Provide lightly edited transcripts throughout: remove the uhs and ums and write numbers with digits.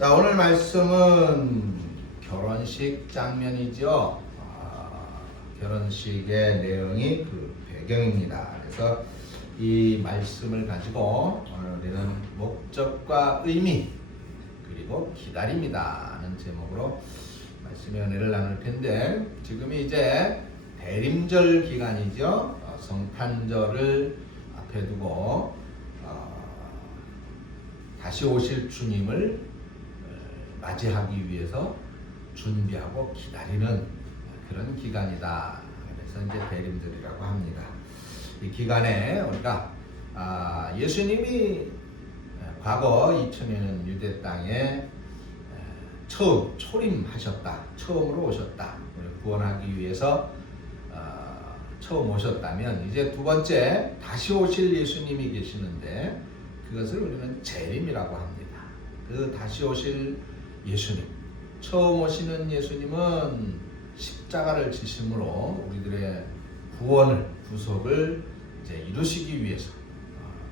자, 오늘 말씀은 결혼식 장면이죠. 결혼식의 내용이 그 배경입니다. 그래서 이 말씀을 가지고 오늘 우리는 목적과 의미 그리고 기다림이다 하는 제목으로 말씀의 은혜를 나눌 텐데, 지금이 이제 대림절 기간이죠. 성탄절을 앞에 두고 다시 오실 주님을 맞이하기 위해서 준비하고 기다리는 그런 기간이다. 그래서 이제 대림절이라고 합니다. 이 기간에 우리가 예수님이 과거 2000년 유대 땅에 처음 초림하셨다. 처음으로 오셨다. 구원하기 위해서 처음 오셨다면, 이제 두 번째 다시 오실 예수님이 계시는데 그것을 우리는 재림이라고 합니다. 그 다시 오실 예수님, 처음 오시는 예수님은 십자가를 지심으로 우리들의 구원을, 구속을 이제 이루시기 위해서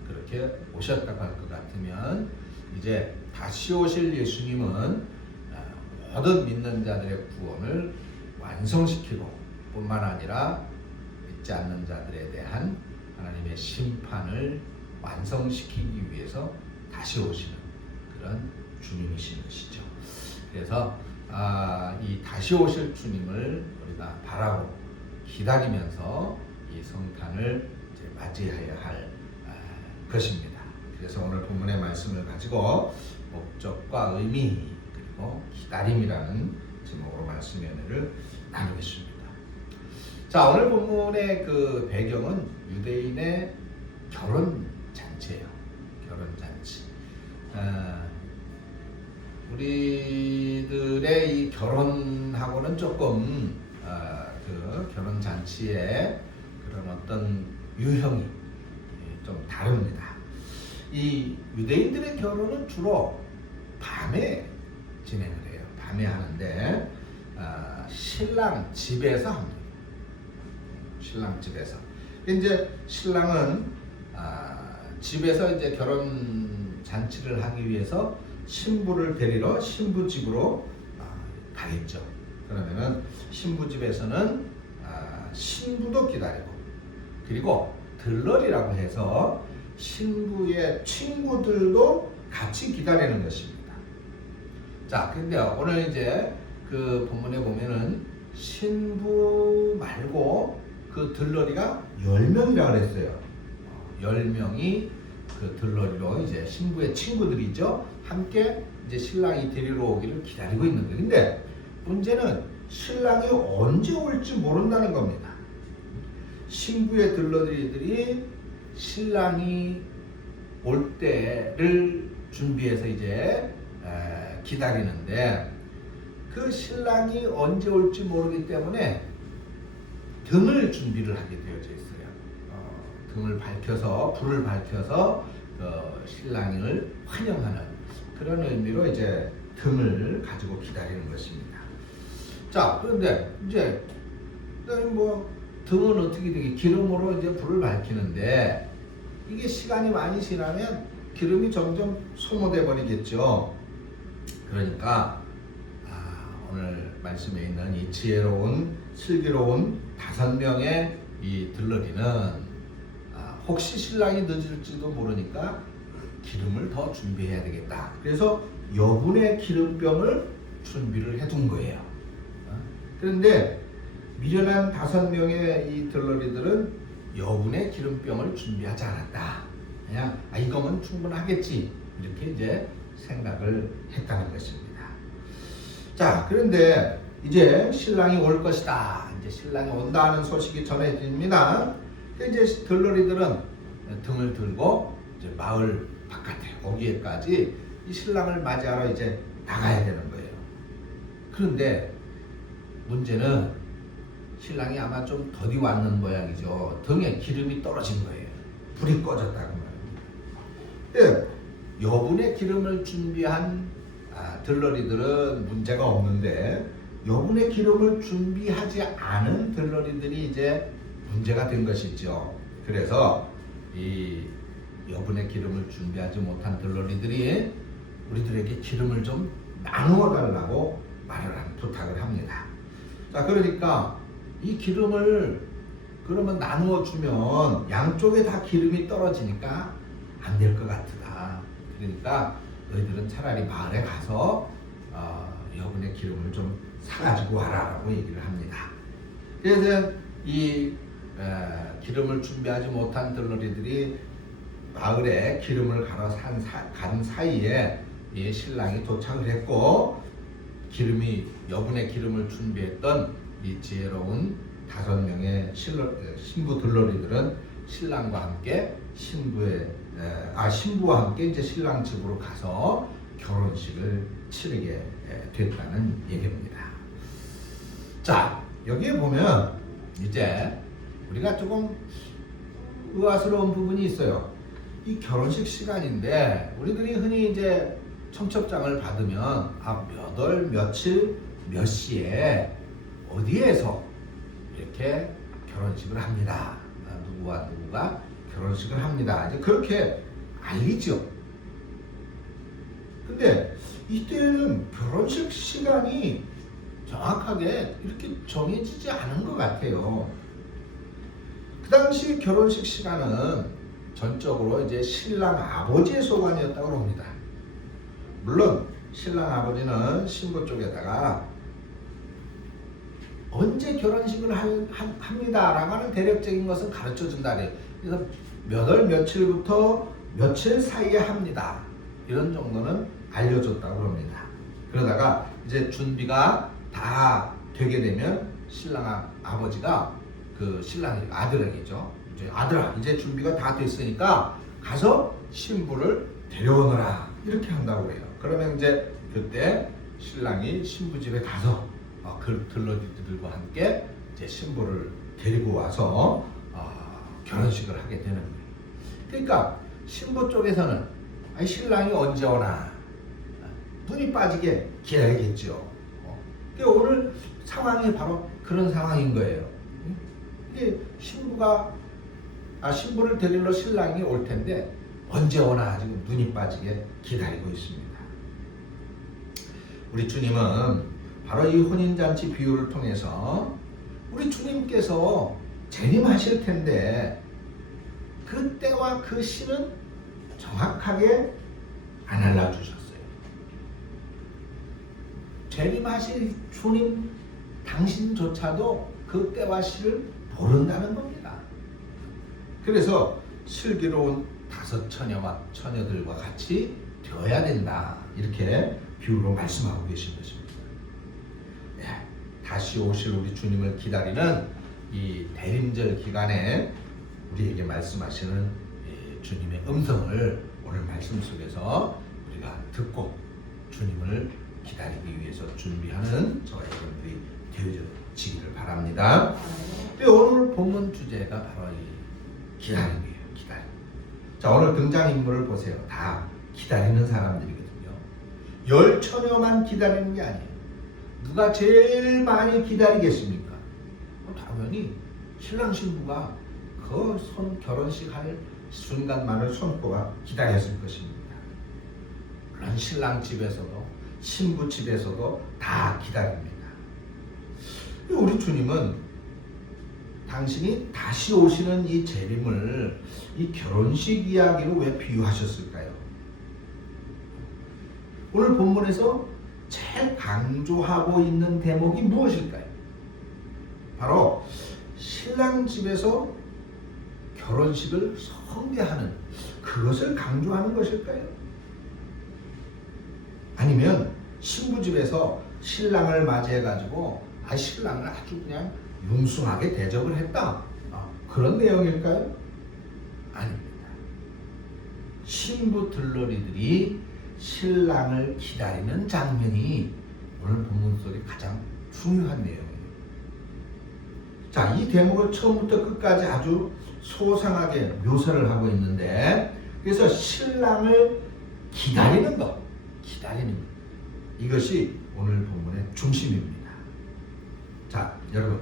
그렇게 오셨다고 할 것 같으면, 이제 다시 오실 예수님은 모든 믿는 자들의 구원을 완성시키고 뿐만 아니라 믿지 않는 자들에 대한 하나님의 심판을 완성시키기 위해서 다시 오시는 그런 주님이신 것이죠. 그래서 이 다시 오실 주님을 우리가 바라고 기다리면서 이 성탄을 이제 맞이해야 할 것입니다. 그래서 오늘 본문의 말씀을 가지고 목적과 의미 그리고 기다림이라는 제목으로 말씀의 은혜를 나누겠습니다. 자, 오늘 본문의 그 배경은 유대인의 결혼 잔치예요. 결혼 잔치. 우리들의 이 결혼하고는 조금 그 결혼 잔치의 그런 어떤 유형이 좀 다릅니다. 이 유대인들의 결혼은 주로 밤에 진행을 해요. 밤에 하는데 신랑 집에서 합니다. 신랑 집에서. 이제 신랑은 집에서 이제 결혼 잔치를 하기 위해서 신부를 데리러 신부 집으로 가겠죠. 그러면은 신부 집에서는 신부도 기다리고, 그리고 들러리라고 해서 신부의 친구들도 같이 기다리는 것입니다. 자, 근데 오늘 이제 그 본문에 보면은 신부 말고 그 들러리가 10명이라고 그랬어요. 10명이 그 들러리로 이제 신부의 친구들이죠. 함께 이제 신랑이 데리러 오기를 기다리고 있는 거예요. 근데 문제는 신랑이 언제 올지 모른다는 겁니다. 신부의 들러리들이 신랑이 올 때를 준비해서 이제 기다리는데, 그 신랑이 언제 올지 모르기 때문에 등을 준비를 하게 되어져 있어요. 등을 밝혀서, 불을 밝혀서 신랑을 환영하는 그런 의미로 이제 등을 가지고 기다리는 것입니다. 자, 그런데 이제 뭐 등은 어떻게 되게 기름으로 이제 불을 밝히는데, 이게 시간이 많이 지나면 기름이 점점 소모돼 버리겠죠. 그러니까 오늘 말씀에 있는 이 지혜로운 슬기로운 5명의 이 들러리는 혹시 신랑이 늦을지도 모르니까 기름을 더 준비해야 되겠다. 그래서 여분의 기름병을 준비를 해둔 거예요. 그런데 미련한 5명의 이 들러리들은 여분의 기름병을 준비하지 않았다. 그냥 이거면 충분하겠지, 이렇게 이제 생각을 했다는 것입니다. 자, 그런데 이제 신랑이 올 것이다. 이제 신랑이 온다는 소식이 전해집니다. 이제 들러리들은 등을 들고 이제 마을 바깥에 거기에까지 이 신랑을 맞이하러 이제 나가야 되는 거예요. 그런데 문제는 신랑이 아마 좀 더디 왔는 모양이죠. 등에 기름이 떨어진 거예요. 불이 꺼졌다고 말입니다. 여분의 기름을 준비한 들러리들은 문제가 없는데, 여분의 기름을 준비하지 않은 들러리들이 이제 문제가 된 것이죠. 그래서 이 여분의 기름을 준비하지 못한 들러리들이 우리들에게 기름을 좀 나누어 달라고 부탁을 합니다. 자, 그러니까 이 기름을 그러면 나누어 주면 양쪽에 다 기름이 떨어지니까 안 될 것 같다. 그러니까 너희들은 차라리 마을에 가서 여분의 기름을 좀 사가지고 와라라고 얘기를 합니다. 그래서 이 기름을 준비하지 못한 들러리들이 마을에 기름을 갈아 간 사이에 이 신랑이 도착을 했고, 여분의 기름을 준비했던 이 지혜로운 5명의 신부 들러리들은 신랑과 함께 신부와 함께 이제 신랑 집으로 가서 결혼식을 치르게 됐다는 얘기입니다. 자, 여기에 보면 이제 우리가 조금 의아스러운 부분이 있어요. 이 결혼식 시간인데 우리들이 흔히 이제 청첩장을 받으면 몇 월 며칠 몇 시에 어디에서 이렇게 결혼식을 합니다. 누구와 누구가 결혼식을 합니다. 이제 그렇게 알리죠. 근데 이때는 결혼식 시간이 정확하게 이렇게 정해지지 않은 것 같아요. 그 당시 결혼식 시간은 전적으로 이제 신랑 아버지의 소관이었다고 합니다. 물론 신랑 아버지는 신부 쪽에다가 언제 결혼식을 합니다라고 하는 대략적인 것은 가르쳐 준다 그래요. 그래서 몇 월 며칠부터 며칠 사이에 합니다. 이런 정도는 알려줬다고 합니다. 그러다가 이제 준비가 다 되게 되면 신랑 아버지가 그 신랑 아들에게죠. 이제 아들아, 이제 준비가 다 됐으니까 가서 신부를 데려오너라, 이렇게 한다고 해요. 그러면 이제 그때 신랑이 신부 집에 가서 그 들러리들과 함께 이제 신부를 데리고 와서 결혼식을 하게 되는 거예요. 그러니까 신부 쪽에서는 신랑이 언제 오나 눈이 빠지게 기다리겠죠. 그러니까 오늘 상황이 바로 그런 상황인 거예요. 이게 신부를 데리러 신랑이 올 텐데 언제 오나 지금 눈이 빠지게 기다리고 있습니다. 우리 주님은 바로 이 혼인잔치 비유를 통해서 우리 주님께서 재림하실 텐데 그때와 그 시는 정확하게 안 알려주셨어요. 재림하실 주님 당신조차도 그때와 시를 모른다는 겁니다. 그래서 슬기로운 5 처녀들과 같이 되어야 된다, 이렇게 비유로 말씀하고 계신 것입니다. 네, 다시 오실 우리 주님을 기다리는 이 대림절 기간에 우리에게 말씀하시는 주님의 음성을 오늘 말씀 속에서 우리가 듣고 주님을 기다리기 위해서 준비하는 저와 여러분들이 되어지기를 바랍니다. 오늘 본문 주제가 바로 이 기다림이에요. 기다림. 자, 오늘 등장인물을 보세요. 다 기다리는 사람들이거든요. 10 처녀만 기다리는 게 아니에요. 누가 제일 많이 기다리겠습니까? 당연히 신랑 신부가 그 결혼식 할 순간만을 손꼽아 기다렸을 것입니다. 물론 신랑 집에서도 신부 집에서도 다 기다립니다. 우리 주님은 당신이 다시 오시는 이 재림을 이 결혼식 이야기로 왜 비유하셨을까요? 오늘 본문에서 제일 강조하고 있는 대목이 무엇일까요? 바로 신랑 집에서 결혼식을 성대하는 그것을 강조하는 것일까요? 아니면 신부 집에서 신랑을 맞이해가지고 신랑을 아주 그냥 융숭하게 대접을 했다, 그런 내용일까요? 아닙니다. 신부 들러리들이 신랑을 기다리는 장면이 오늘 본문 속에 가장 중요한 내용이에요. 자, 이 대목을 처음부터 끝까지 아주 소상하게 묘사를 하고 있는데, 그래서 신랑을 기다리는 것, 이것이 오늘 본문의 중심입니다. 자, 여러분,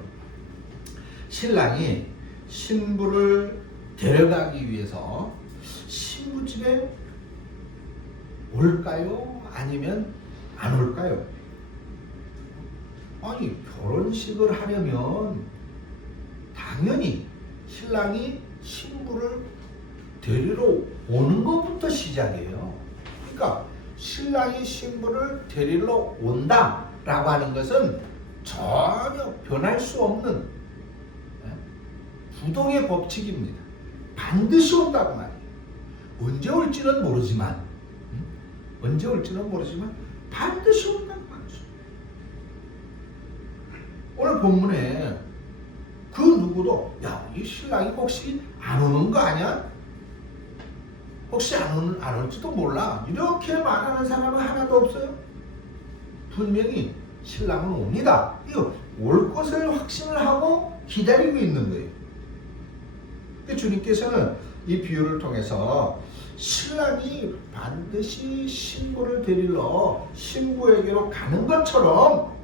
신랑이 신부를 데려가기 위해서 신부 집에 올까요? 아니면 안 올까요? 아니, 결혼식을 하려면 당연히 신랑이 신부를 데리러 오는 것부터 시작이에요. 그러니까 신랑이 신부를 데리러 온다라고 하는 것은 전혀 변할 수 없는 부동의 법칙입니다. 반드시 온다고 말이에요. 언제 올지는 모르지만 반드시 온다고 말이죠. 오늘 본문에 그 누구도 야, 이 신랑이 혹시 안 오는 거 아니야? 혹시 안 올지도 몰라. 이렇게 말하는 사람은 하나도 없어요. 분명히 신랑은 옵니다. 이거 올 것을 확신을 하고 기다리고 있는 거예요. 주님께서는 이 비유를 통해서 신랑이 반드시 신부를 데리러 신부에게로 가는 것처럼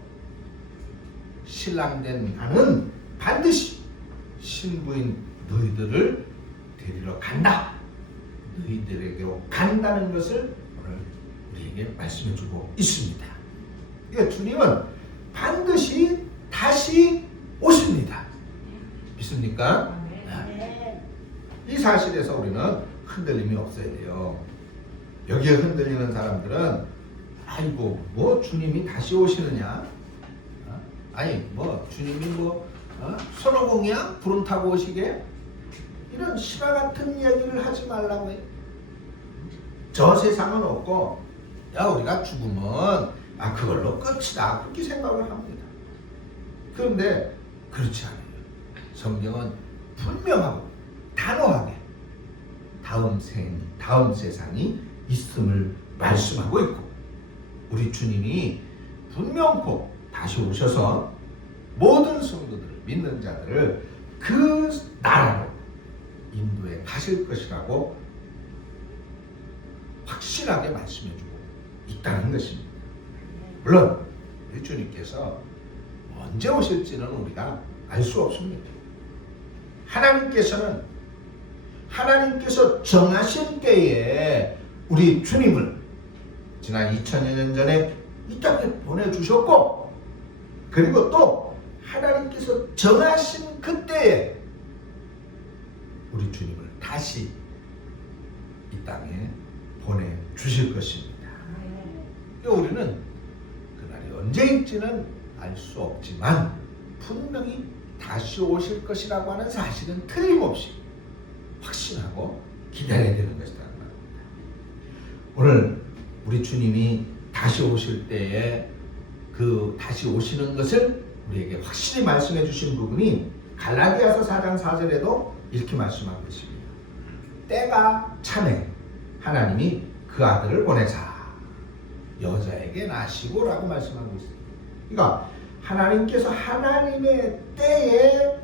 신랑된 나는 반드시 신부인 너희들을 데리러 간다. 너희들에게로 간다는 것을 오늘 우리에게 말씀해주고 있습니다. 그러니까 주님은 반드시 다시 오십니다. 믿습니까? 이 사실에서 우리는 흔들림이 없어야 돼요. 여기에 흔들리는 사람들은 아이고 뭐 주님이 다시 오시느냐? 아니 뭐 주님이 손오공이야? 구름 타고 오시게? 이런 실화 같은 이야기를 하지 말라고 해요. 저 세상은 없고 야 우리가 죽으면 그걸로 끝이다 그렇게 생각을 합니다. 그런데 그렇지 않아요. 성경은 분명하고 단호하게 다음 세상이 있음을 말씀하고 있고 우리 주님이 분명코 다시 오셔서 모든 성도들을 믿는 자들을 그 나라로 인도에 가실 것이라고 확실하게 말씀해주고 있다는 것입니다. 물론 우리 주님께서 언제 오실지는 우리가 알 수 없습니다. 하나님께서 정하신 때에 우리 주님을 지난 2000여 년 전에 이 땅에 보내주셨고 그리고 또 하나님께서 정하신 그때에 우리 주님을 다시 이 땅에 보내주실 것입니다. 우리는 그날이 언제일지는 알 수 없지만 분명히 다시 오실 것이라고 하는 사실은 틀림없이 확신하고 기다려야 되는 것이라는 말입니다. 오늘 우리 주님이 다시 오실 때에 그 다시 오시는 것을 우리에게 확실히 말씀해 주신 부분이 갈라디아서 4장 4절에도 이렇게 말씀하고 있습니다. 때가 차매 하나님이 그 아들을 보내사 여자에게 나시고 라고 말씀하고 있습니다. 그러니까 하나님께서 하나님의 때에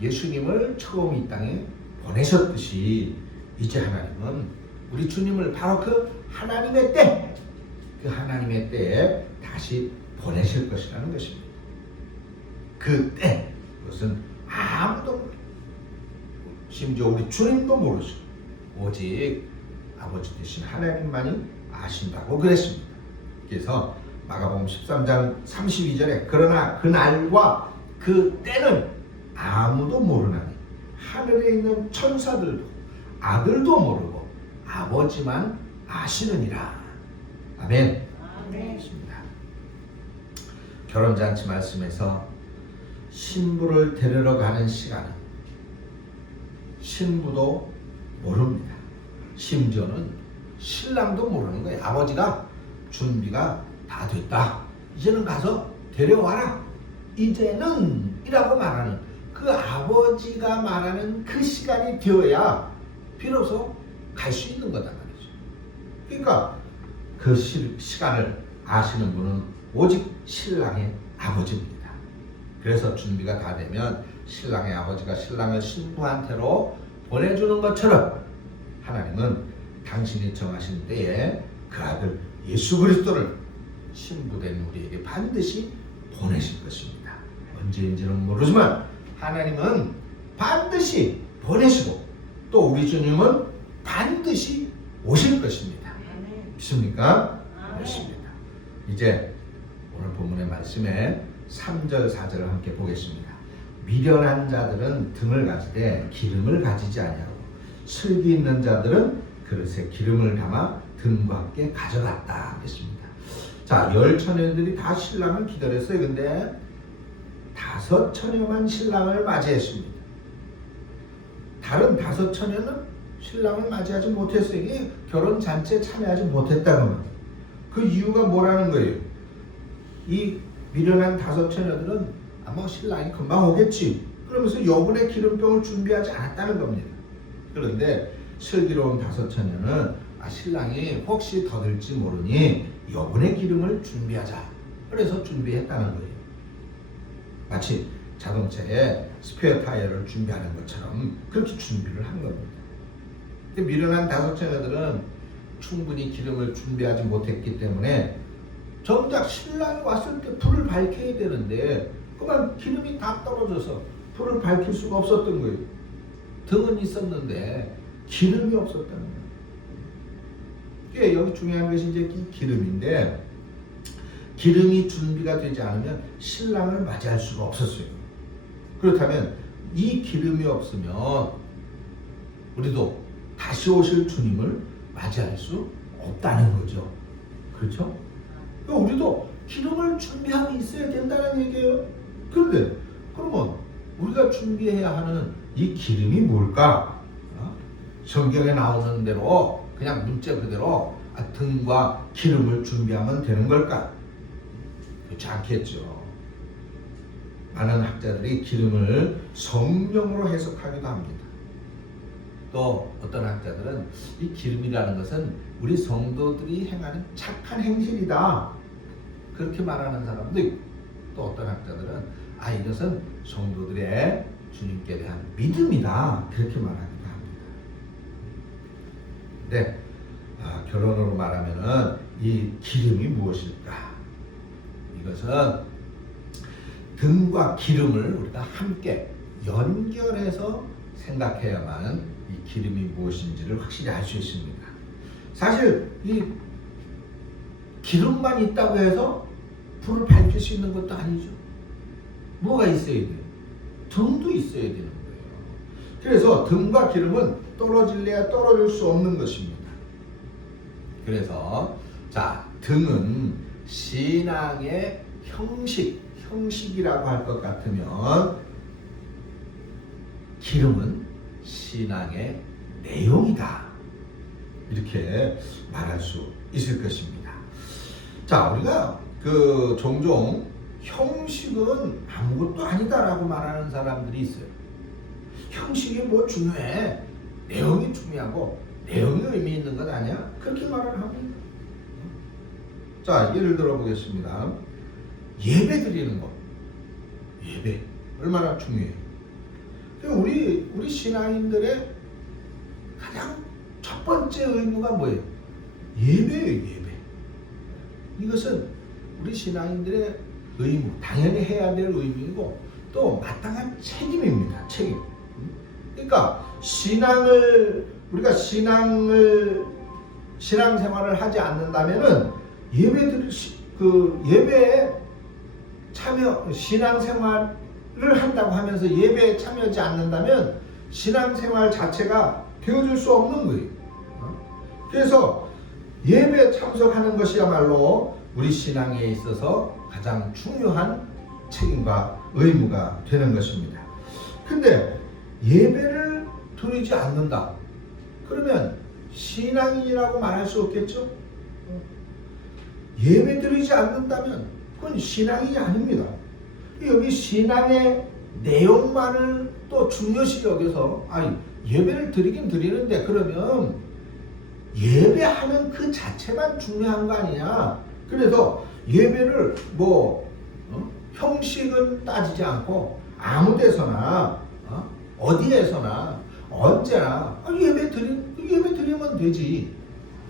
예수님을 처음 이 땅에 보내셨듯이 이제 하나님은 우리 주님을 바로 그 하나님의 때에 다시 보내실 것이라는 것입니다. 그 때, 그것은 아무도 모르고 심지어 우리 주님도 모르시고 오직 아버지 되신 하나님만이 아신다고 그랬습니다. 그래서 마가복음 13장 32절에 그러나 그 날과 그 때는 아무도 모르나니 하늘에 있는 천사들도 아들도 모르고 아버지만 아시느니라. 아멘. 아멘. 결혼잔치 말씀에서 신부를 데리러 가는 시간은 신부도 모릅니다. 심지어는 신랑도 모르는 거예요. 아버지가 준비가 다 됐다. 이제는 가서 데려와라. 이제는 이라고 말하는 그 아버지가 말하는 그 시간이 되어야 비로소 갈 수 있는 거다 말이죠. 그러니까 그 시간을 아시는 분은 오직 신랑의 아버지입니다. 그래서 준비가 다 되면 신랑의 아버지가 신랑을 신부한테로 보내주는 것처럼 하나님은 당신이 정하신 때에 그 아들 예수 그리스도를 신부된 우리에게 반드시 보내실 것입니다. 언제인지는 모르지만 하나님은 반드시 보내시고 또 우리 주님은 반드시 오실 것입니다. 믿습니까? 그렇습니다. 이제 오늘 본문의 말씀에 3절 4절을 함께 보겠습니다. 미련한 자들은 등을 가지되 기름을 가지지 아니하고 슬기 있는 자들은 그릇에 기름을 담아 등과 함께 가져갔다 하겠습니다. 자, 10처녀들이 다 신랑을 기다렸어요. 근데 5처녀만 신랑을 맞이했습니다. 다른 5처녀는 신랑을 맞이하지 못했어요. 이게 결혼 잔치에 참여하지 못했다는 거예요. 그 이유가 뭐라는 거예요? 이 미련한 5처녀들은 아마 신랑이 금방 오겠지 그러면서 여분의 기름병을 준비하지 않았다는 겁니다. 그런데 슬기로운 5처녀는 신랑이 혹시 더 들지 모르니 여분의 기름을 준비하자. 그래서 준비했다는 거예요. 마치 자동차에 스페어 타이어를 준비하는 것처럼 그렇게 준비를 한 겁니다. 미련한 5처녀들은 충분히 기름을 준비하지 못했기 때문에 정작 신랑이 왔을 때 불을 밝혀야 되는데 그만 기름이 다 떨어져서 불을 밝힐 수가 없었던 거예요. 등은 있었는데 기름이 없었다는 거예요. 여기 중요한 것이 이제 이 기름인데 기름이 준비가 되지 않으면 신랑을 맞이할 수가 없었어요. 그렇다면 이 기름이 없으면 우리도 다시 오실 주님을 맞이할 수 없다는 거죠. 그렇죠? 우리도 기름을 준비하고 있어야 된다는 얘기예요. 그런데 그러면 우리가 준비해야 하는 이 기름이 뭘까? 성경에 나오는 대로 그냥 문자 그대로 등과 기름을 준비하면 되는 걸까? 그렇지 않겠죠. 많은 학자들이 기름을 성령으로 해석하기도 합니다. 또 어떤 학자들은 이 기름이라는 것은 우리 성도들이 행하는 착한 행실이다 그렇게 말하는 사람도 있고, 또 어떤 학자들은 이것은 성도들의 주님께 대한 믿음이다 그렇게 말하기도 합니다. 네, 결론으로 말하면은 이 기름이 무엇일까? 이것은 등과 기름을 우리가 함께 연결해서 생각해야만 이 기름이 무엇인지를 확실히 알 수 있습니다. 사실 이 기름만 있다고 해서 불을 밝힐 수 있는 것도 아니죠. 뭐가 있어야 돼요? 등도 있어야 되는 거예요. 그래서 등과 기름은 떨어질래야 떨어질 수 없는 것입니다. 그래서 등은 신앙의 형식이라고 할 것 같으면 기름은 신앙의 내용이다. 이렇게 말할 수 있을 것입니다. 우리가 종종 형식은 아무것도 아니다라고 말하는 사람들이 있어요. 형식이 뭐 중요해? 내용이 중요하고 내용이 의미 있는 것 아니야? 그렇게 말을 합니다. 예를 들어 보겠습니다. 예배 드리는 것. 예배 얼마나 중요해요. 우리 신앙인들의 가장 첫 번째 의무가 뭐예요? 예배예요, 예배. 이것은 우리 신앙인들의 의무, 당연히 해야 될 의무이고 또 마땅한 책임입니다. 책임. 그러니까 우리가 신앙생활을 하지 않는다면은 예배에 참여, 신앙생활을 한다고 하면서 예배에 참여하지 않는다면 신앙생활 자체가 되어줄 수 없는 거예요. 그래서 예배에 참석하는 것이야말로 우리 신앙에 있어서 가장 중요한 책임과 의무가 되는 것입니다. 근데 예배를 드리지 않는다. 그러면 신앙인이라고 말할 수 없겠죠? 예배 드리지 않는다면 그건 신앙인이 아닙니다. 여기 신앙의 내용만을 또 중요시 여겨서 예배를 드리긴 드리는데 그러면 예배하는 그 자체만 중요한 거 아니냐. 그래서 예배를 형식은 따지지 않고 아무 데서나 어디에서나 언제나 예배 드리면 되지.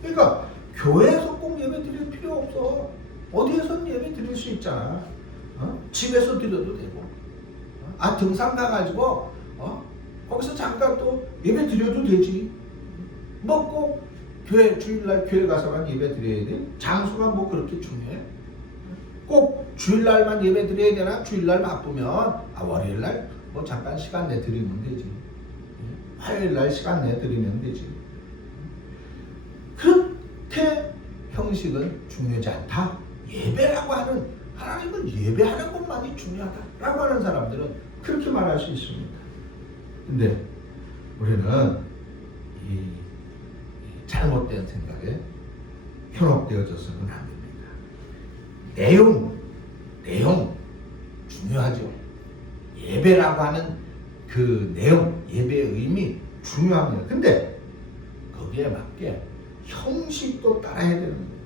그러니까 교회에서 꼭 예배 드릴 필요 없어. 어디에서는 예배 드릴 수 있잖아. 집에서 드려도 되고. 등산 가가지고 거기서 잠깐 또 예배 드려도 되지. 꼭 주일날 교회 가서만 예배 드려야 돼? 장소가 뭐 그렇게 중요해? 꼭 주일날만 예배 드려야 되나? 주일날 바쁘면 월요일날 뭐 잠깐 시간 내 드리면 되지. 화요일날 시간 내 드리면 되지. 그렇게 형식은 중요하지 않다. 예배라고 하는, 하나님은 예배하는 것만이 중요하다라고 하는 사람들은 그렇게 말할 수 있습니다. 근데 우리는 이 잘못된 생각에 현혹되어져서는 안 됩니다. 내용 중요하죠. 예배라고 하는 그 내용, 예배의 의미 중요합니다. 근데 거기에 맞게 형식도 따라야 되는 거예요.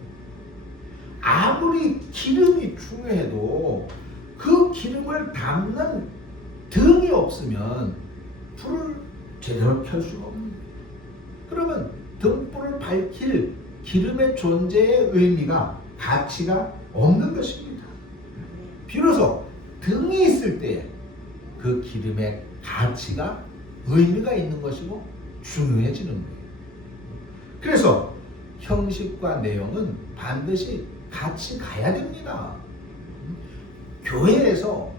아무리 기름이 중요해도 그 기름을 담는 등이 없으면 불을 제대로 켤 수가 없는 거예요. 그러면 등불을 밝힐 기름의 존재의 의미가, 가치가 없는 것입니다. 비로소 등이 있을 때 그 기름의 가치가, 의미가 있는 것이고 중요해지는 거예요. 그래서 형식과 내용은 반드시 같이 가야 됩니다. 교회에서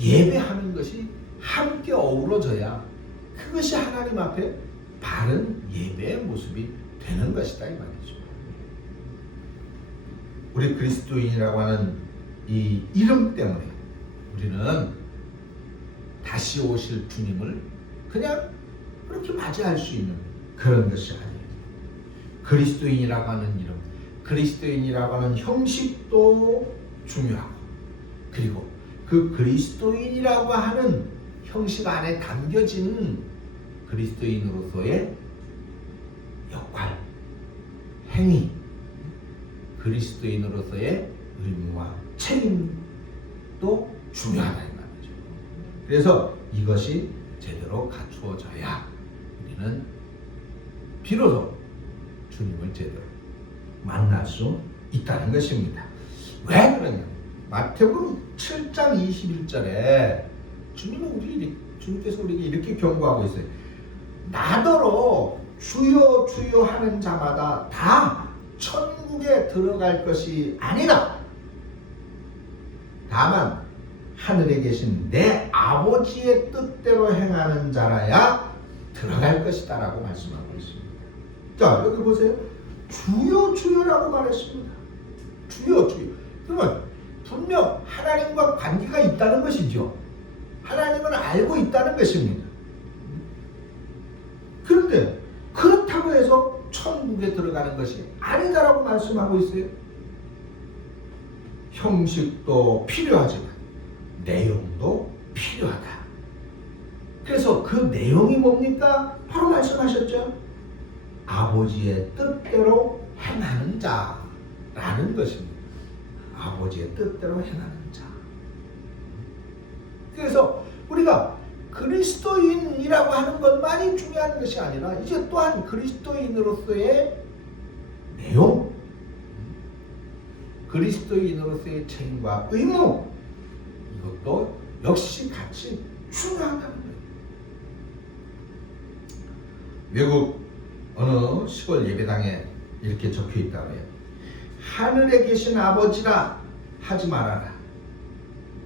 예배하는 것이 함께 어우러져야 그것이 하나님 앞에 바른 예배의 모습이 되는 것이다, 이 말이죠. 우리 그리스도인이라고 하는 이 이름 때문에 우리는 다시 오실 주님을 그냥 그렇게 맞이할 수 있는 그런 것이 아니에요. 그리스도인이라고 하는 이름, 그리스도인이라고 하는 형식도 중요하고, 그리고 그 그리스도인이라고 하는 형식 안에 담겨진 그리스도인으로서의 역할, 행위, 그리스도인으로서의 의무와 책임도 중요하다, 이 말이죠. 그래서 이것이 제대로 갖추어져야 우리는 비로소 주님을 제대로 만날 수 있다는 것입니다. 왜 그러냐? 마태복음 7장 21절에 주님께서 우리에게 이렇게 경고하고 있어요. 나더러 주여 주여 하는 자마다 다 천국에 들어갈 것이 아니라 다만 하늘에 계신 내 아버지의 뜻대로 행하는 자라야 들어갈 것이다 라고 말씀하고 있습니다. 자, 여기 보세요. 주여 주여라고 말했습니다. 주여 주여. 그러면 분명 하나님과 관계가 있다는 것이죠. 하나님은 알고 있다는 것입니다. 그런데 그렇다고 해서 천국에 들어가는 것이 아니다라고 말씀하고 있어요. 형식도 필요하지만 내용도 필요하다. 그래서 그 내용이 뭡니까? 바로 말씀하셨죠. 아버지의 뜻대로 행하는 자라는 것입니다. 아버지의 뜻대로 행하는 자. 그래서 우리가 그리스도인이라고 하는 것만이 중요한 것이 아니라 이제 또한 그리스도인으로서의 내용, 그리스도인으로서의 책임과 의무, 이것도 역시 같이 중요하다는 거예요. 외국 어느 시골 예배당에 이렇게 적혀 있다고 해요. 하늘에 계신 아버지라 하지 말아라.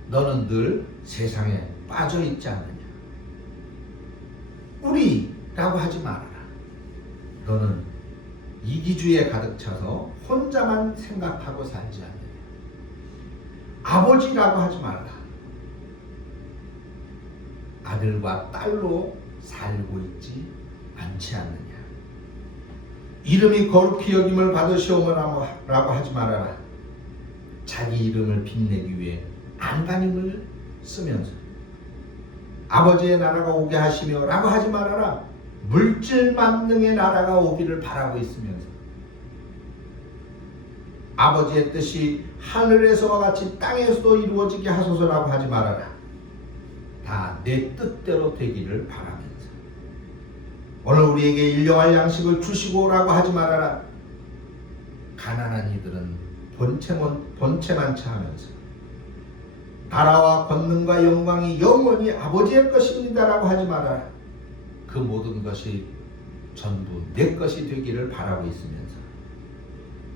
너는 늘 세상에 빠져 있지 않느냐. 우리라고 하지 말아라. 너는 이기주의에 가득 차서 혼자만 생각하고 살지 않느냐. 아버지라고 하지 말아라. 아들과 딸로 살고 있지 않지 않느냐. 이름이 거룩히 여김을 받으시오라고 하지 말아라. 자기 이름을 빛내기 위해 안간힘을 쓰면서 아버지의 나라가 오게 하시며 라고 하지 말아라. 물질 만능의 나라가 오기를 바라고 있으면서 아버지의 뜻이 하늘에서와 같이 땅에서도 이루어지게 하소서라고 하지 말아라. 다 내 뜻대로 되기를 바라면서 오늘 우리에게 일용할 양식을 주시고라고 하지 말아라. 가난한 이들은 본체만 차하면서 나라와 권능과 영광이 영원히 아버지의 것입니다라고 하지 말아라. 그 모든 것이 전부 내 것이 되기를 바라고 있으면서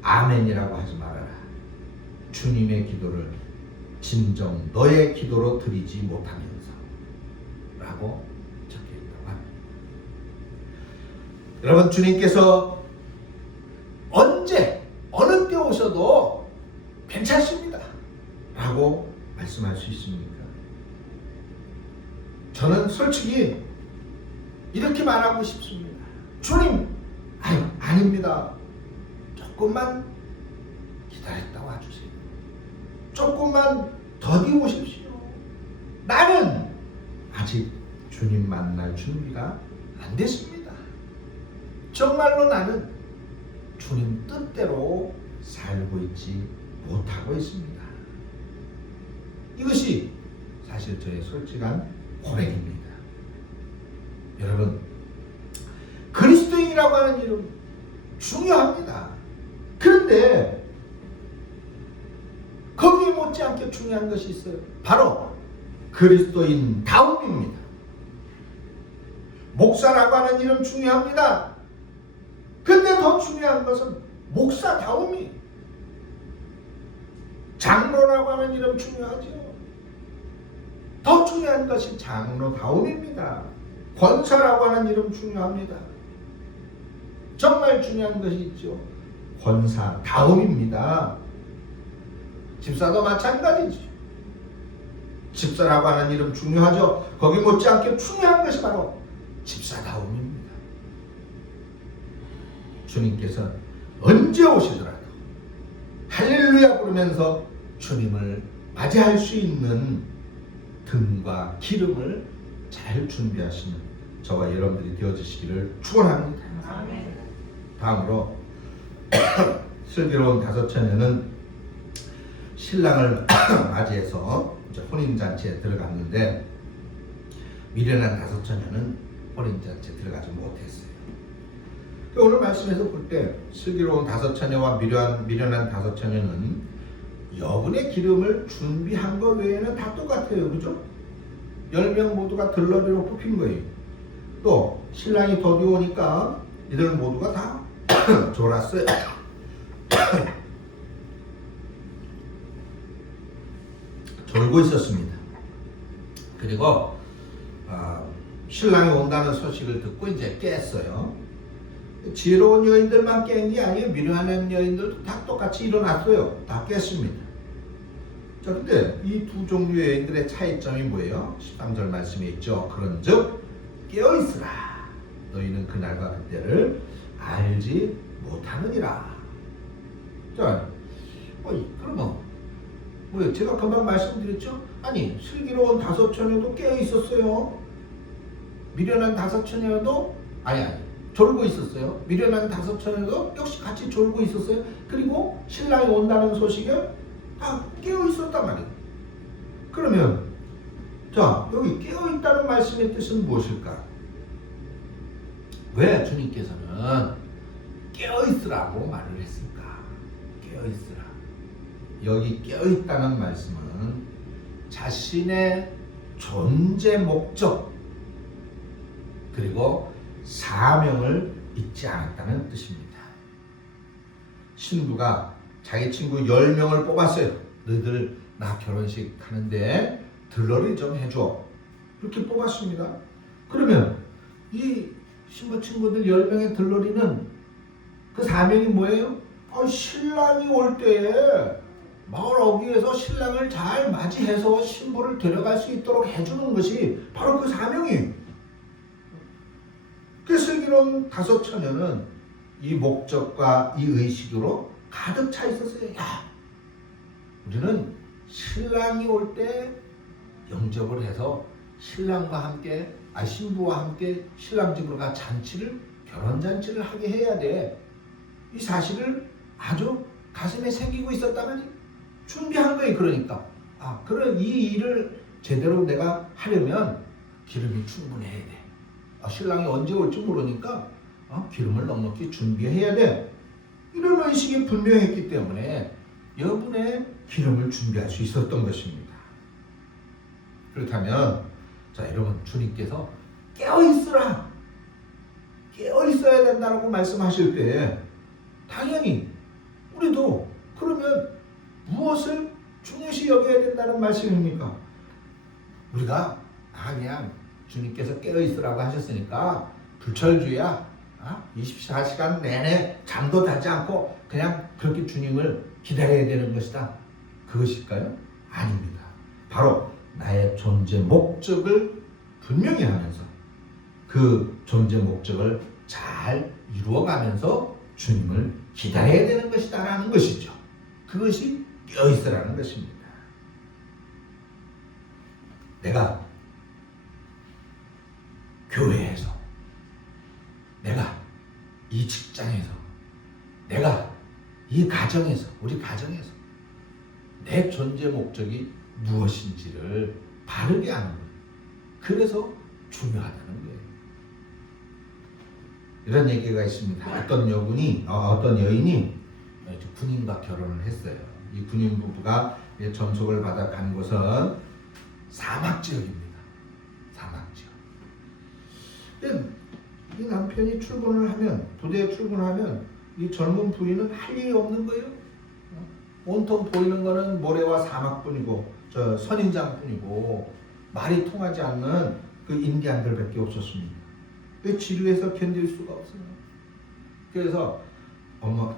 아멘이라고 하지 말아라. 주님의 기도를 진정 너의 기도로 드리지 못하면서 라고 적혀있다고 합니다. 여러분, 주님께서 언제 어느 때 오셔도 괜찮습니다 라고 말씀할 수 있습니까? 저는 솔직히 이렇게 말하고 싶습니다. 주님, 아닙니다. 조금만 기다렸다 와주세요. 조금만 더디 오십시오. 나는 아직 주님 만날 준비가 안 됐습니다. 정말로 나는 주님 뜻대로 살고 있지 못하고 있습니다. 이것이 사실 저의 솔직한 고백입니다. 여러분, 그리스도인이라고 하는 이름 중요합니다. 그런데 거기에 못지않게 중요한 것이 있어요. 바로 그리스도인다움입니다. 목사라고 하는 이름 중요합니다. 근데 더 중요한 것은 목사다움이. 장로라고 하는 이름 중요하죠. 더 중요한 것이 장로다움입니다. 권사라고 하는 이름 중요합니다. 정말 중요한 것이 있죠. 권사다움입니다. 집사도 마찬가지죠. 집사라고 하는 이름 중요하죠. 거기 못지않게 중요한 것이 바로 집사다움입니다. 주님께서 언제 오시더라도 할렐루야 부르면서 주님을 맞이할 수 있는 등과 기름을 잘 준비하시는 저와 여러분들이 되어주시기를 축원합니다. 아멘. 다음으로 슬기로운 다섯 처녀는 신랑을 맞이해서 이제 혼인잔치에 들어갔는데 미련한 다섯 처녀는 혼인잔치에 들어가지 못했어요. 오늘 말씀에서 볼 때 슬기로운 다섯 처녀와 미련한 다섯 처녀는 여분의 기름을 준비한 것 외에는 다 똑같아요. 그죠? 10명 모두가 들러리로 뽑힌 거예요. 또 신랑이 더디 오니까 이들 모두가 다 졸았어요. 졸고 있었습니다. 그리고 신랑이 온다는 소식을 듣고 이제 깼어요. 지혜로운 여인들만 깬 게 아니에요. 미련한 여인들도 다 똑같이 일어났어요. 다 깼습니다. 자, 근데 이 두 종류의 여인들의 차이점이 뭐예요? 13절 말씀에 있죠. 그런즉 깨어있으라. 너희는 그날과 그때를 알지 못하느니라. 자, 그러면 뭐예요? 제가 금방 말씀드렸죠? 아니, 슬기로운 다섯 처녀도 깨어 있었어요. 미련한 다섯 처녀도 졸고 있었어요. 미련한 다섯 처녀도 역시 같이 졸고 있었어요. 그리고 신랑이 온다는 소식에 다 깨어 있었단 말이에요. 그러면 자, 여기 깨어 있다는 말씀의 뜻은 무엇일까? 왜 주님께서는 깨어 있으라고 말을 했을까? 깨어 있으라. 여기 깨어 있다는 말씀은 자신의 존재 목적 그리고 사명을 잊지 않았다는 뜻입니다. 신부가 자기 친구 10명을 뽑았어요. 너희들 나 결혼식 하는데 들러리 좀 해줘. 그렇게 뽑았습니다. 그러면 이 신부 친구들 10명의 들러리는 그 사명이 뭐예요? 신랑이 올 때에 마을 어귀에서 신랑을 잘 맞이해서 신부를 데려갈 수 있도록 해주는 것이 바로 그 사명이에요. 그 슬기로운 다섯 처녀는 이 목적과 이 의식으로 가득 차 있었어요. 우리는 신랑이 올 때 영접을 해서 신랑과 함께 신부와 함께 신랑 집으로 가 결혼잔치를 하게 해야 돼. 이 사실을 아주 가슴에 새기고 있었다면 준비한 거예요. 그러니까 그런 이 일을 제대로 내가 하려면 기름이 충분해야 돼. 신랑이 언제 올지 모르니까 기름을 넉넉히 준비해야 돼. 이런 의식이 분명했기 때문에 여분의 기름을 준비할 수 있었던 것입니다. 그렇다면 자, 여러분, 주님께서 깨어있으라. 깨어 있어야 된다고 말씀하실 때 당연히 우리도 그러면 무엇을 중요시 여겨야 된다는 말씀입니까? 우리가 그냥 주님께서 깨어 있으라고 하셨으니까 불철주야 24시간 내내 잠도 자지 않고 그냥 그렇게 주님을 기다려야 되는 것이다. 그것일까요? 아닙니다. 바로 나의 존재 목적을 분명히 하면서 그 존재 목적을 잘 이루어가면서 주님을 기다려야 되는 것이다라는 것이죠. 그것이 깨어있으라는 것입니다. 내가 교회에서, 내가 이 직장에서, 내가 이 가정에서, 우리 가정에서 내 존재 목적이 무엇인지를 바르게 아는 거예요. 그래서 중요하다는 거예요. 이런 얘기가 있습니다. 어떤 여인이 군인과 결혼을 했어요. 이 군인 부부가 전속을 받아 간 곳은 사막 지역입니다. 사막 지역. 이 남편이 출근을 하면, 부대에 출근하면 이 젊은 부인은 할 일이 없는 거예요. 온통 보이는 거는 모래와 사막뿐이고 저 선인장뿐이고 말이 통하지 않는 그 인디안들밖에 없었습니다. 지루해서 견딜 수가 없어요. 그래서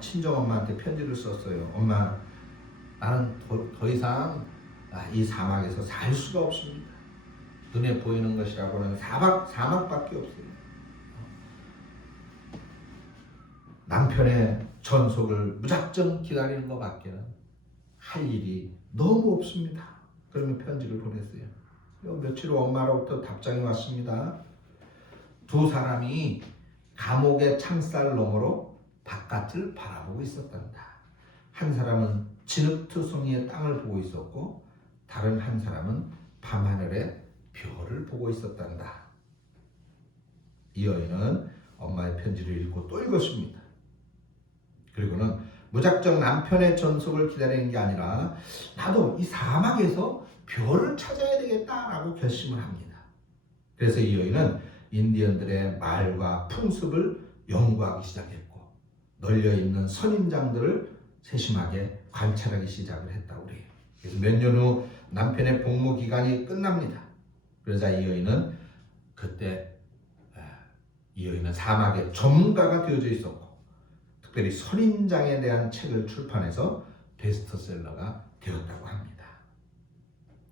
친정엄마한테 편지를 썼어요. 엄마, 나는 더 이상 이 사막에서 살 수가 없습니다. 눈에 보이는 것이라고는 사막밖에 없어요. 남편의 전속을 무작정 기다리는 것밖에는 할 일이 너무 없습니다. 그러면 편지를 보냈어요. 며칠 후 엄마로부터 답장이 왔습니다. 두 사람이 감옥의 창살 너머로 바깥을 바라보고 있었단다. 한 사람은 진흙투성이의 땅을 보고 있었고 다른 한 사람은 밤하늘의 별을 보고 있었단다. 이 여인은 엄마의 편지를 읽고 또 읽었습니다. 그리고는 무작정 남편의 전속을 기다리는 게 아니라 나도 이 사막에서 별을 찾아야 되겠다라고 결심을 합니다. 그래서 이 여인은 인디언들의 말과 풍습을 연구하기 시작했고 널려있는 선인장들을 세심하게 관찰하기 시작을 했다고 그래요. 그래서 몇 년 후 남편의 복무 기간이 끝납니다. 그러자 이 여인은 사막의 전문가가 되어져 있었고 특별히 선인장에 대한 책을 출판해서 베스트셀러가 되었다고 합니다.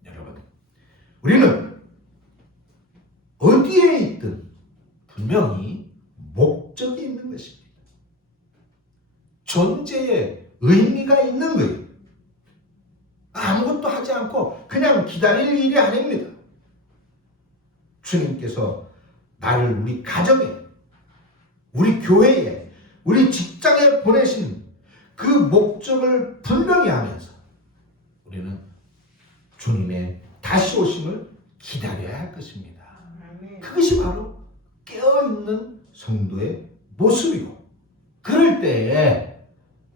여러분, 우리는 어디에 있든 분명히 목적이 있는 것입니다. 존재에 의미가 있는 거예요. 아무것도 하지 않고 그냥 기다릴 일이 아닙니다. 주님께서 나를 우리 가정에, 우리 교회에, 우리 직장에 보내신 그 목적을 분명히 하면서 우리는 주님의 다시 오심을 기다려야 할 것입니다. 그것이 바로 깨어있는 성도의 모습이고 그럴 때에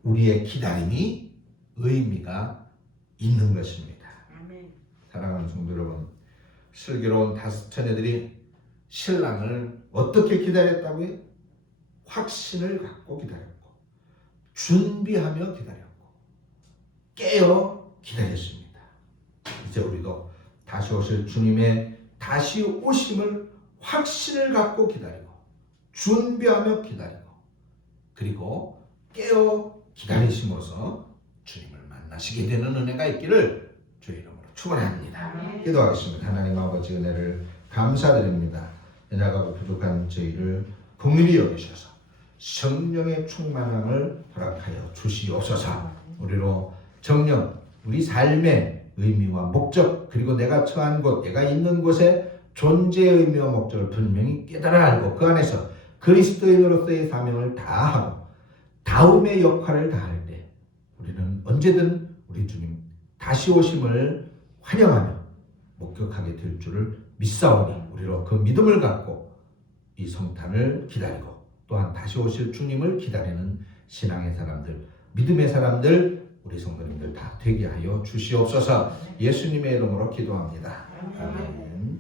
우리의 기다림이 의미가 있는 것입니다. 사랑하는 성도 여러분, 슬기로운 다섯 처녀들이 신랑을 어떻게 기다렸다고요? 확신을 갖고 기다렸고 준비하며 기다렸고 깨어 기다렸습니다. 이제 우리도 다시 오실 주님의 다시 오심을 확신을 갖고 기다리고 준비하며 기다리고 그리고 깨어 기다리심으로써 주님을 만나시게 되는 은혜가 있기를 주의 이름으로 축원합니다. 기도하겠습니다. 하나님 아버지 은혜를 감사드립니다. 연약하고 부족한 저희를 긍휼히 여기셔서 성령의 충만함을 허락하여 주시옵소서. 우리로 정녕 우리 삶의 의미와 목적 그리고 내가 처한 곳, 내가 있는 곳의 존재의 의미와 목적을 분명히 깨달아 알고 그 안에서 그리스도인으로서의 사명을 다하고 다음의 역할을 다할 때 우리는 언제든 우리 주님 다시 오심을 환영하며 목격하게 될 줄을 믿사오니 우리로 그 믿음을 갖고 이 성탄을 기다리고 또한 다시 오실 주님을 기다리는 신앙의 사람들, 믿음의 사람들, 우리 성도님들 다 되게 하여 주시옵소서. 예수님의 이름으로 기도합니다. 아멘.